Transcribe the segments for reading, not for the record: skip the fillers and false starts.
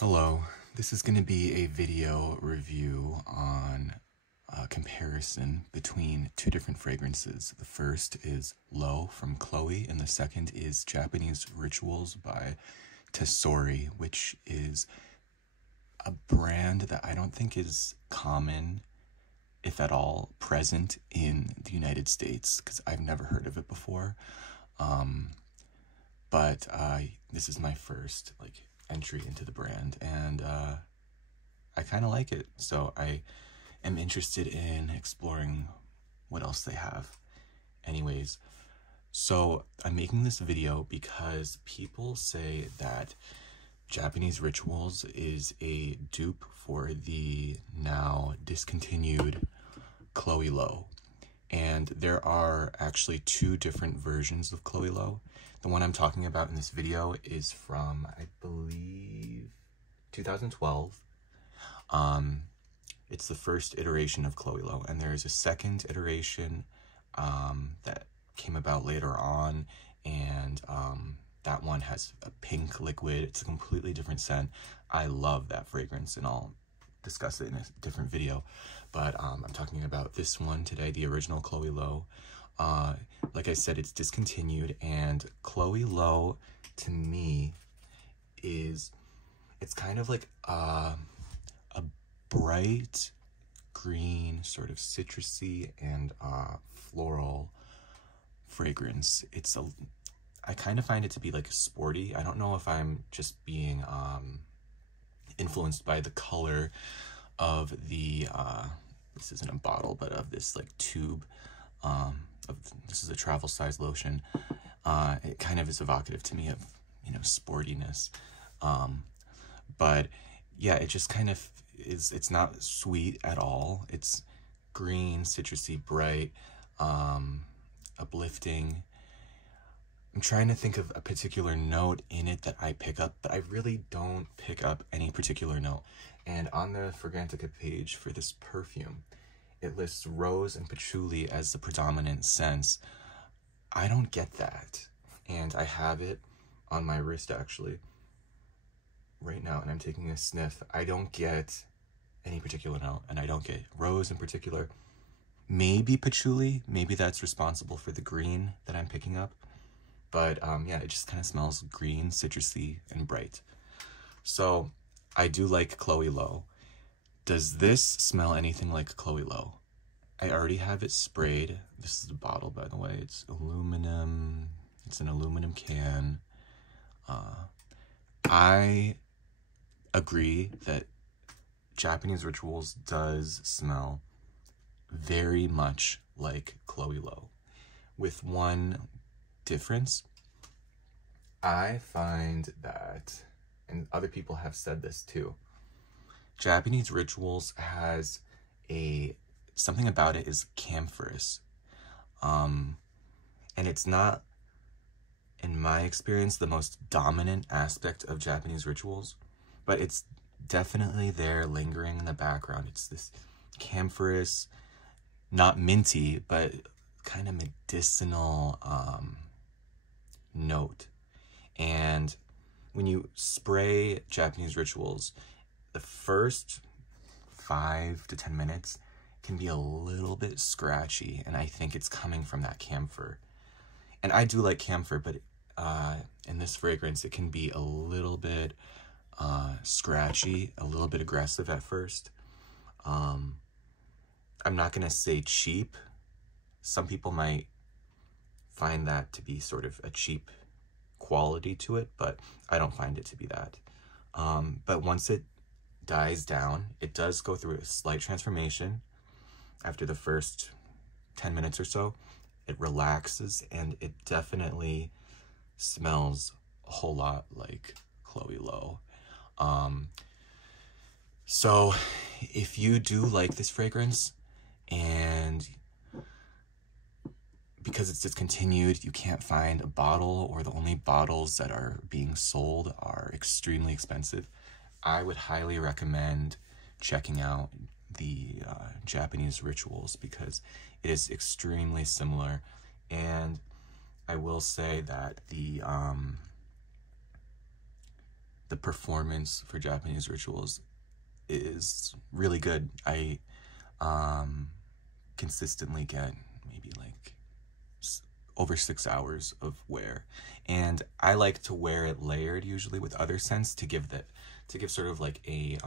Hello, this is going to be a video review on a comparison between two different fragrances. The first is Low from Chloe, and the second is Japanese Rituals by Tesori, which is a brand that I don't think is common, if at all, present in the United States, because I've never heard of it before. But this is my first entry into the brand, and I kind of like it, so I am interested in exploring what else they have. Anyways, so I'm making this video because people say that Japanese Rituals is a dupe for the now discontinued Chloe Low. And there are actually two different versions of Chloe Low. The one I'm talking about in this video is from, I believe, 2012. It's the first iteration of Chloe Low, and there is a second iteration that came about later on, and that one has a pink liquid. It's a completely different scent. I love that fragrance, and I'll discuss it in a different video, but I'm talking about this one today, the original Chloe Low. Like I said, it's discontinued, and Chloe Low to me it's kind of like a bright green, sort of citrusy and floral fragrance. I kind of find it to be like sporty. I don't know if I'm just being influenced by the color of the this isn't a bottle, but of this tube this is a travel size lotion. It kind of is evocative to me of, sportiness, but yeah, it just kind of is. It's not sweet at all. It's green, citrusy, bright, uplifting. I'm trying to think of a particular note in it that I pick up, but I really don't pick up any particular note. And on the Fragrantica page for this perfume, it lists rose and patchouli as the predominant scents. I don't get that. And I have it on my wrist actually right now, and I'm taking a sniff. I don't get any particular note, and I don't get rose in particular. Maybe patchouli, maybe that's responsible for the green that I'm picking up. But yeah, it just kind of smells green, citrusy, and bright. So I do like Chloe Low. Does this smell anything like Chloe Low? I already have it sprayed. This is the bottle, by the way. It's aluminum. It's an aluminum can. I agree that Japanese Rituals does smell very much like Chloe Low, with one difference. I find that, and other people have said this too, Japanese Rituals has something about it is camphorous, and it's not, in my experience, the most dominant aspect of Japanese Rituals, but it's definitely there lingering in the background. It's this camphorous, not minty, but kind of medicinal note. And when you spray Japanese Rituals, the first 5 to 10 minutes can be a little bit scratchy, and I think it's coming from that camphor. And I do like camphor, but in this fragrance, it can be a little bit scratchy, a little bit aggressive at first. I'm not gonna say cheap. Some people might find that to be sort of a cheap quality to it, but I don't find it to be that. But once it dies down, it does go through a slight transformation. After the first 10 minutes or so, it relaxes, and it definitely smells a whole lot like Chloe Low. So if you do like this fragrance, and because it's discontinued, you can't find a bottle, or the only bottles that are being sold are extremely expensive, I would highly recommend checking out the Japanese Rituals, because it is extremely similar. And I will say that the the performance for Japanese rituals is really good. I consistently get maybe like over 6 hours of wear, and I like to wear it layered usually with other scents to give sort of like a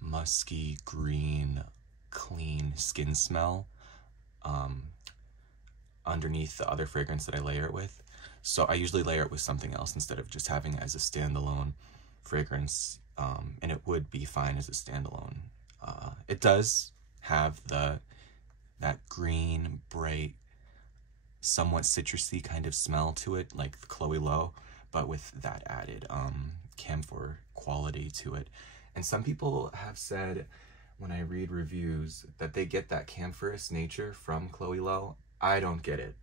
musky green clean skin smell underneath the other fragrance that I layer it with. So I usually layer it with something else instead of just having it as a standalone fragrance, and it would be fine as a standalone. It does have that green, bright, somewhat citrusy kind of smell to it, like the Chloe Lowe, but with that added camphor quality to it. And some people have said, when I read reviews, that they get that camphorous nature from Chloe Lowe. I don't get it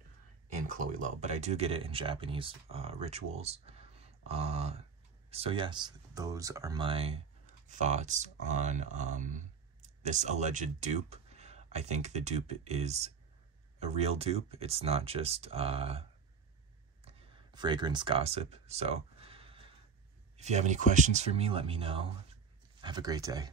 in Chloe Lowe, but I do get it in Japanese rituals. So yes, those are my thoughts on this alleged dupe. I think the dupe is a real dupe. It's not just fragrance gossip. So if you have any questions for me, let me know. Have a great day.